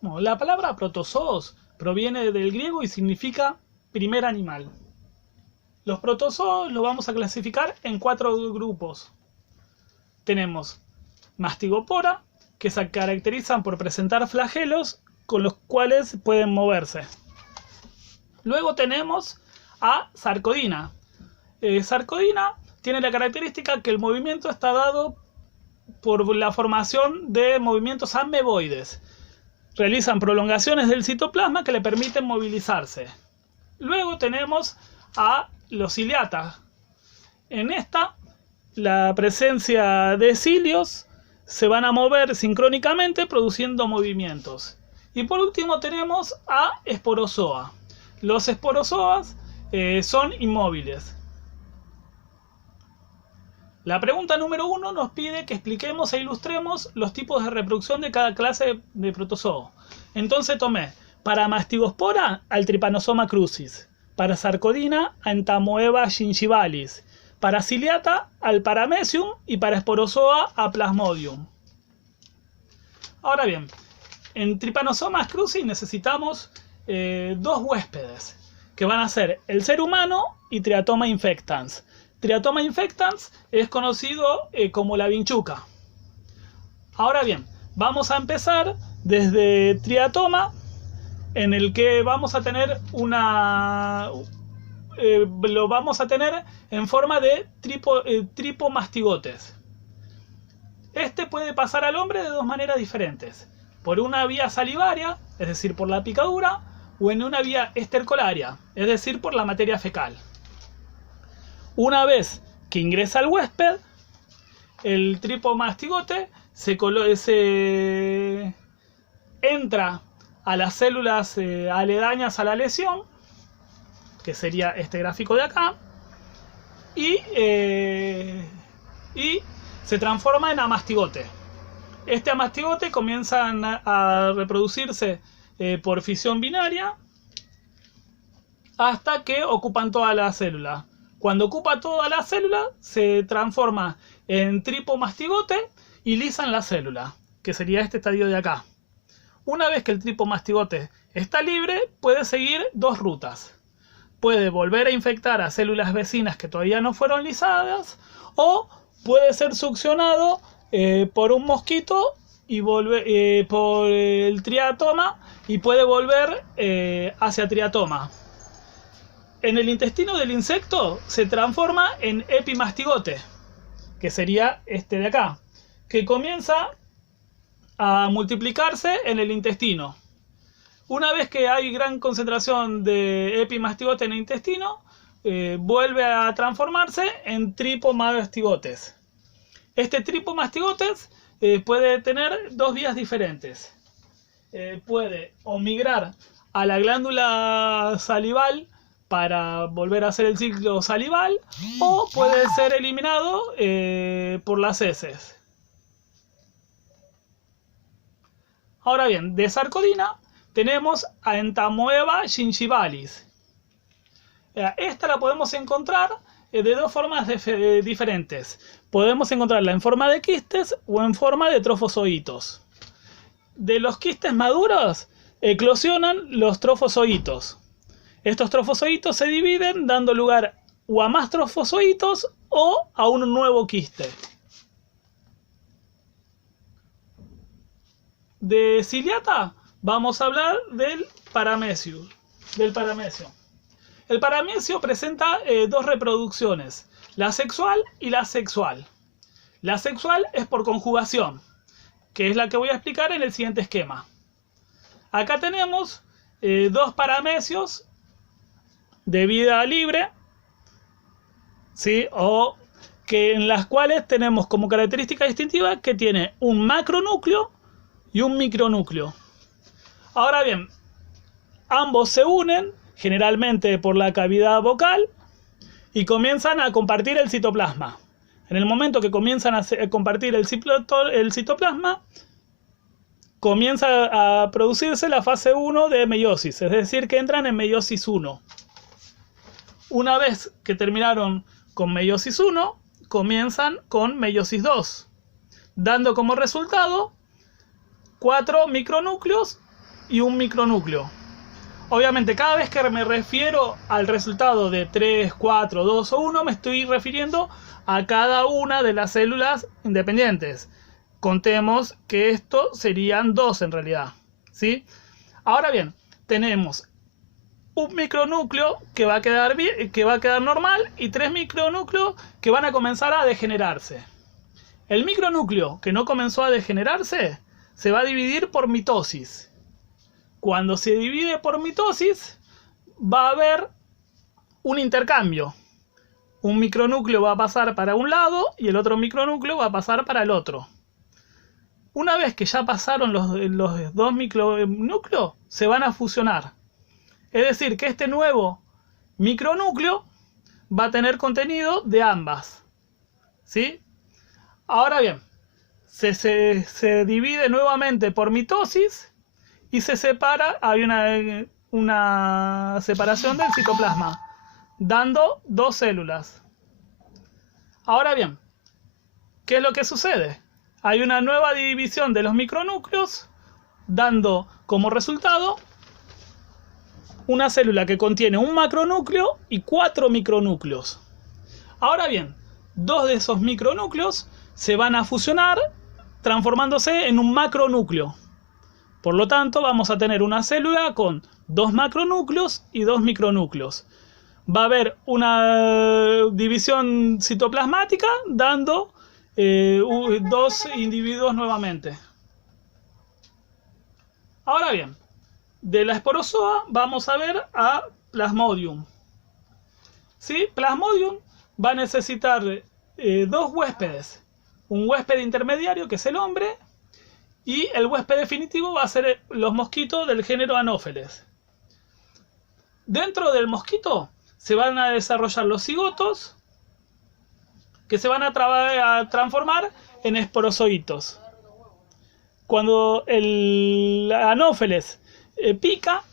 Bueno, la palabra protozoos proviene del griego y significa primer animal. Los protozoos los vamos a clasificar en 4 grupos. Tenemos Mastigopora, que se caracterizan por presentar flagelos con los cuales pueden moverse. Luego tenemos a Sarcodina. Sarcodina tiene la característica que el movimiento está dado por la formación de movimientos ameboides. Realizan prolongaciones del citoplasma que le permiten movilizarse. Luego tenemos a los ciliata. En esta, la presencia de cilios se van a mover sincrónicamente produciendo movimientos. Y por último tenemos a esporozoa. Los esporozoas son inmóviles. La pregunta número 1 nos pide que expliquemos e ilustremos los tipos de reproducción de cada clase de protozoo. Entonces tomé para Mastigospora al Trypanosoma crucis, para Sarcodina a Entamoeba gingivalis, para Ciliata al Paramecium y para Esporozoa a Plasmodium. Ahora bien, en Trypanosoma crucis necesitamos 2 huéspedes, que van a ser el ser humano y Triatoma infectans. Triatoma infectans es conocido como la vinchuca. Ahora bien, vamos a empezar desde Triatoma, en el que vamos a tener lo vamos a tener en forma de tripomastigotes. Este puede pasar al hombre de 2 maneras diferentes: por una vía salivaria, es decir, por la picadura, o en una vía estercolaria, es decir, por la materia fecal. Una vez que ingresa el huésped, el tripomastigote se entra a las células aledañas a la lesión, que sería este gráfico de acá, y se transforma en amastigote. Este amastigote comienza a reproducirse por fisión binaria hasta que ocupan toda la célula. Cuando ocupa toda la célula, se transforma en tripomastigote y lisan la célula, que sería este estadio de acá. Una vez que el tripomastigote está libre, puede seguir 2 rutas. Puede volver a infectar a células vecinas que todavía no fueron lisadas, o puede ser succionado por un mosquito y por el triatoma, y puede volver hacia triatoma. En el intestino del insecto se transforma en epimastigote, que sería este de acá, que comienza a multiplicarse en el intestino. Una vez que hay gran concentración de epimastigote en el intestino, vuelve a transformarse en tripomastigotes. Este tripomastigotes puede tener 2 vías diferentes. Puede o migrar a la glándula salival para volver a hacer el ciclo salival, o puede ser eliminado por las heces. Ahora bien, de Sarcodina tenemos a Entamoeba gingivalis. Esta la podemos encontrar de 2 formas diferentes. Podemos encontrarla en forma de quistes o en forma de trofozoitos. De los quistes maduros eclosionan los trofozoitos. Estos trofozoitos se dividen dando lugar o a más trofozoitos o a un nuevo quiste. De Ciliata vamos a hablar del paramecio. El paramecio presenta 2 reproducciones, la sexual y la sexual. La sexual es por conjugación, que es la que voy a explicar en el siguiente esquema. Acá tenemos 2 paramecios de vida libre, ¿sí? O que en las cuales tenemos como característica distintiva que tiene un macronúcleo y un micronúcleo. Ahora bien, ambos se unen generalmente por la cavidad vocal y comienzan a compartir el citoplasma. En el momento que comienzan a compartir el citoplasma, comienza a producirse la fase 1 de meiosis, es decir, que entran en meiosis 1. Una vez que terminaron con meiosis 1, comienzan con meiosis 2, dando como resultado 4 micronúcleos y un micronúcleo. Obviamente, cada vez que me refiero al resultado de 3, 4, 2 o 1, me estoy refiriendo a cada una de las células independientes. Contemos que esto serían 2 en realidad, ¿sí? Ahora bien, tenemos un micronúcleo que va a quedar bien, que va a quedar normal, y 3 micronúcleos que van a comenzar a degenerarse. El micronúcleo que no comenzó a degenerarse se va a dividir por mitosis. Cuando se divide por mitosis, va a haber un intercambio. Un micronúcleo va a pasar para un lado y el otro micronúcleo va a pasar para el otro. Una vez que ya pasaron los dos micronúcleos, se van a fusionar. Es decir, que este nuevo micronúcleo va a tener contenido de ambas, ¿sí? Ahora bien, se divide nuevamente por mitosis y se separa, hay una separación del citoplasma, dando 2 células. Ahora bien, ¿qué es lo que sucede? Hay una nueva división de los micronúcleos, dando como resultado una célula que contiene un macronúcleo y 4 micronúcleos. Ahora bien, 2 de esos micronúcleos se van a fusionar transformándose en un macronúcleo. Por lo tanto, vamos a tener una célula con 2 macronúcleos y 2 micronúcleos. Va a haber una división citoplasmática dando 2 individuos nuevamente. Ahora bien, de la esporozoa vamos a ver a Plasmodium. ¿Sí? Plasmodium va a necesitar 2 huéspedes. Un huésped intermediario, que es el hombre, y el huésped definitivo va a ser los mosquitos del género Anopheles. Dentro del mosquito se van a desarrollar los cigotos, que se van a transformar en esporozoitos. Cuando el Anopheles pica,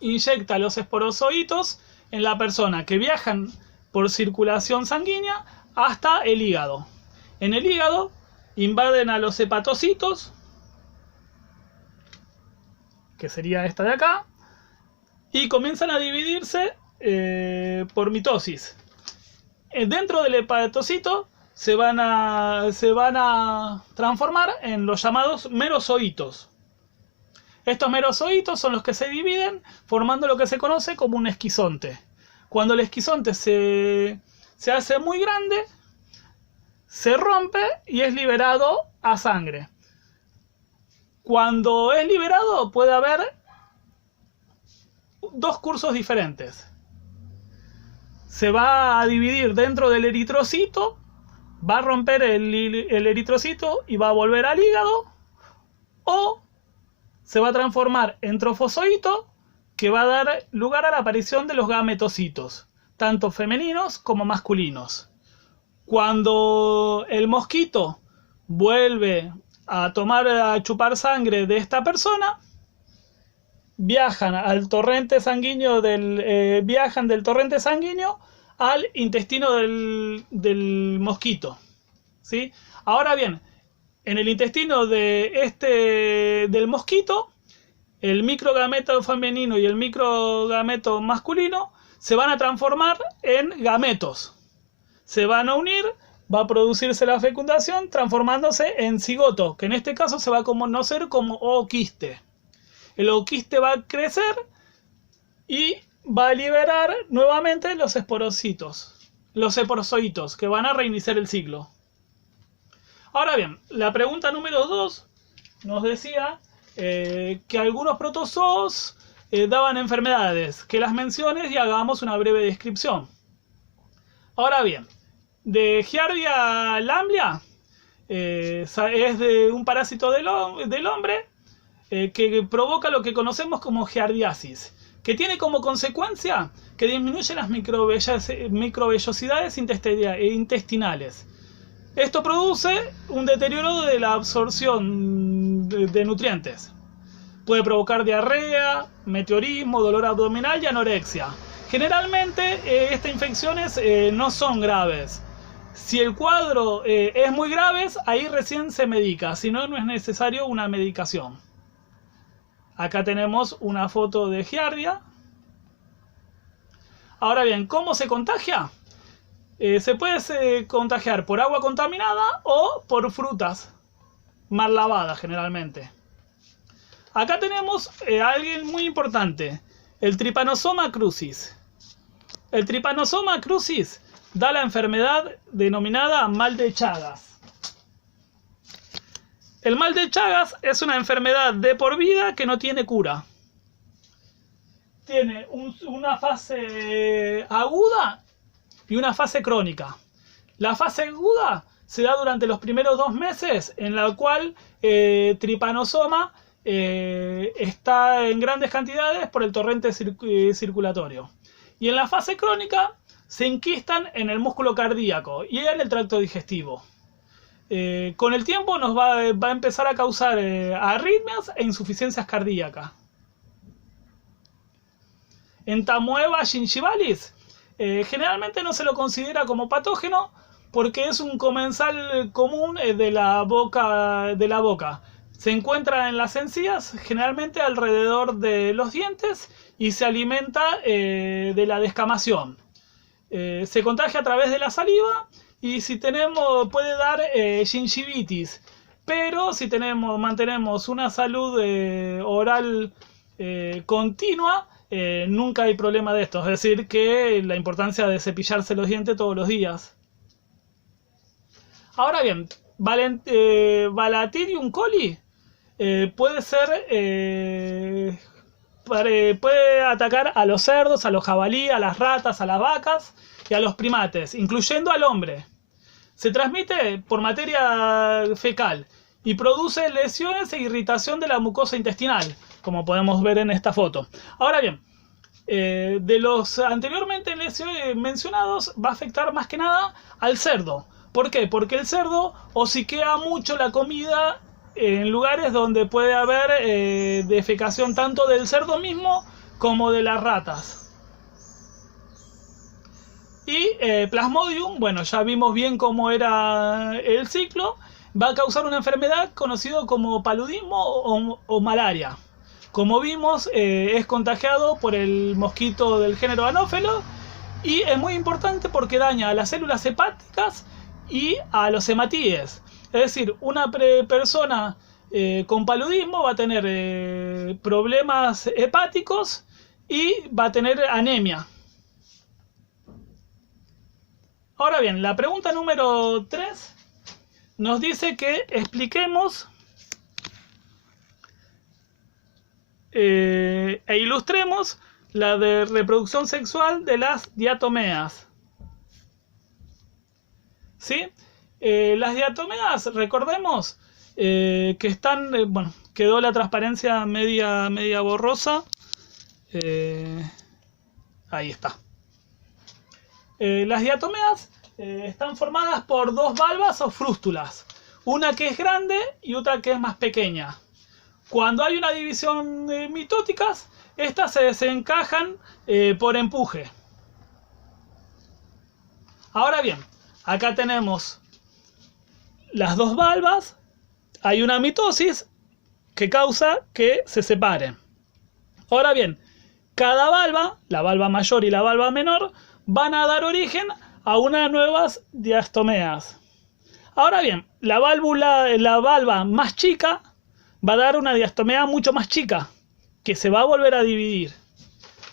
inyecta los esporozoitos en la persona, que viajan por circulación sanguínea hasta el hígado. En el hígado invaden a los hepatocitos, que sería esta de acá, y comienzan a dividirse por mitosis. Dentro del hepatocito se van a transformar en los llamados merozoitos. Estos merozoitos son los que se dividen formando lo que se conoce como un esquizonte. Cuando el esquizonte se hace muy grande, se rompe y es liberado a sangre. Cuando es liberado puede haber 2 cursos diferentes. Se va a dividir dentro del eritrocito, va a romper el eritrocito y va a volver al hígado, o se va a transformar en trofozoito, que va a dar lugar a la aparición de los gametocitos, tanto femeninos como masculinos. Cuando el mosquito vuelve a chupar sangre de esta persona, viajan del torrente sanguíneo al intestino del mosquito, ¿sí? Ahora bien, en el intestino del mosquito, el microgameto femenino y el microgameto masculino se van a transformar en gametos. Se van a unir, va a producirse la fecundación transformándose en cigoto, que en este caso se va a conocer como ooquiste. El ooquiste va a crecer y va a liberar nuevamente los esporozoitos, que van a reiniciar el ciclo. Ahora bien, la pregunta número 2 nos decía que algunos protozoos daban enfermedades, que las menciones y hagamos una breve descripción. Ahora bien, de Giardia lamblia es de un parásito del hombre que provoca lo que conocemos como giardiasis, que tiene como consecuencia que disminuye las microvellosidades intestinales. Esto produce un deterioro de la absorción de nutrientes. Puede provocar diarrea, meteorismo, dolor abdominal y anorexia. Generalmente estas infecciones no son graves. Si el cuadro es muy grave, ahí recién se medica, si no, no es necesario una medicación. Acá tenemos una foto de Giardia. Ahora bien, ¿cómo se contagia? Se puede contagiar por agua contaminada o por frutas mal lavadas generalmente. Acá tenemos a alguien muy importante, el Trypanosoma crucis. El Trypanosoma crucis da la enfermedad denominada mal de Chagas. El mal de Chagas es una enfermedad de por vida que no tiene cura. Tiene una fase aguda y una fase crónica. La fase aguda se da durante los primeros 2 meses, en la cual Trypanosoma está en grandes cantidades por el torrente circulatorio. Y en la fase crónica se enquistan en el músculo cardíaco y en el tracto digestivo. Con el tiempo nos va a empezar a causar arritmias e insuficiencias cardíacas. Entamoeba gingivalis generalmente no se lo considera como patógeno porque es un comensal común de la boca. Se encuentra en las encías, generalmente alrededor de los dientes, y se alimenta de la descamación. Se contagia a través de la saliva y si tenemos puede dar gingivitis, pero si mantenemos una salud oral continua, nunca hay problema de esto. Es decir, que la importancia de cepillarse los dientes todos los días. Ahora bien, Bacterium coli puede atacar a los cerdos, a los jabalíes, a las ratas, a las vacas y a los primates, incluyendo al hombre. Se transmite por materia fecal y produce lesiones e irritación de la mucosa intestinal, como podemos ver en esta foto. Ahora bien, de los anteriormente mencionados, va a afectar más que nada al cerdo. ¿Por qué? Porque el cerdo hociquea mucho la comida en lugares donde puede haber defecación tanto del cerdo mismo como de las ratas. Y Plasmodium, bueno, ya vimos bien cómo era el ciclo, va a causar una enfermedad conocida como paludismo o malaria. Como vimos, es contagiado por el mosquito del género Anopheles y es muy importante porque daña a las células hepáticas y a los hematíes. Es decir, una persona con paludismo va a tener problemas hepáticos y va a tener anemia. Ahora bien, la pregunta número 3 nos dice que expliquemos e ilustremos la de reproducción sexual de las diatomeas. ¿Sí? Las diatomeas, recordemos que están, bueno, quedó la transparencia media borrosa. Ahí está. Las diatomeas están formadas por 2 valvas o frústulas, una que es grande y otra que es más pequeña. Cuando hay una división mitóticas, estas se desencajan por empuje. Ahora bien, acá tenemos las 2 valvas, hay una mitosis que causa que se separen. Ahora bien, cada valva, la valva mayor y la valva menor, van a dar origen a unas nuevas diastomeas. Ahora bien, la valva más chica va a dar una diastomea mucho más chica, que se va a volver a dividir,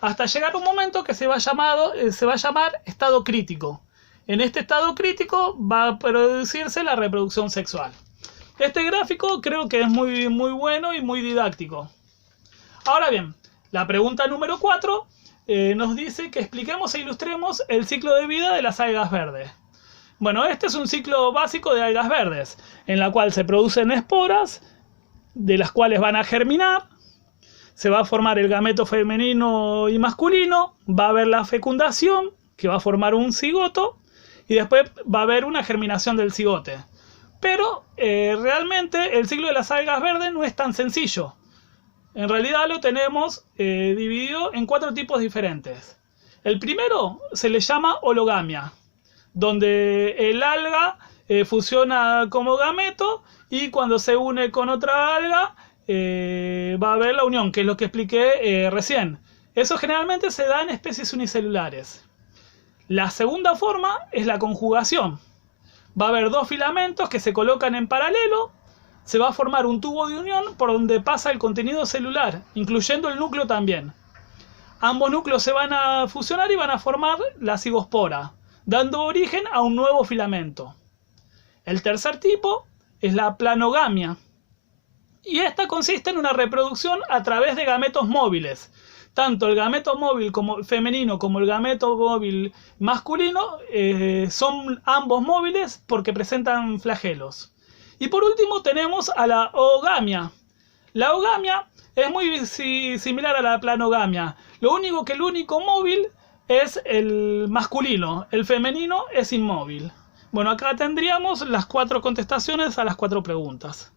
hasta llegar a un momento que se va a llamar estado crítico. En este estado crítico va a producirse la reproducción sexual. Este gráfico creo que es muy bueno y muy didáctico. Ahora bien, la pregunta número 4 nos dice que expliquemos e ilustremos el ciclo de vida de las algas verdes. Bueno, este es un ciclo básico de algas verdes, en la cual se producen esporas, de las cuales van a germinar, se va a formar el gameto femenino y masculino, va a haber la fecundación, que va a formar un cigoto, y después va a haber una germinación del cigote. Pero realmente el ciclo de las algas verdes no es tan sencillo. En realidad lo tenemos dividido en 4 tipos diferentes. El primero se le llama hologamia, donde el alga fusiona como gameto y cuando se une con otra alga va a haber la unión, que es lo que expliqué recién. Eso generalmente se da en especies unicelulares. La segunda forma es la conjugación. Va a haber dos filamentos que se colocan en paralelo. Se va a formar un tubo de unión por donde pasa el contenido celular, incluyendo el núcleo también. Ambos núcleos se van a fusionar y van a formar la cigospora, dando origen a un nuevo filamento. El tercer tipo es la planogamia. Y esta consiste en una reproducción a través de gametos móviles. Tanto el gameto móvil femenino como el gameto móvil masculino son ambos móviles porque presentan flagelos. Y por último tenemos a la oogamia. La oogamia es muy similar a la planogamia. Lo único que el único móvil es el masculino, el femenino es inmóvil. Bueno, acá tendríamos las 4 contestaciones a las 4 preguntas.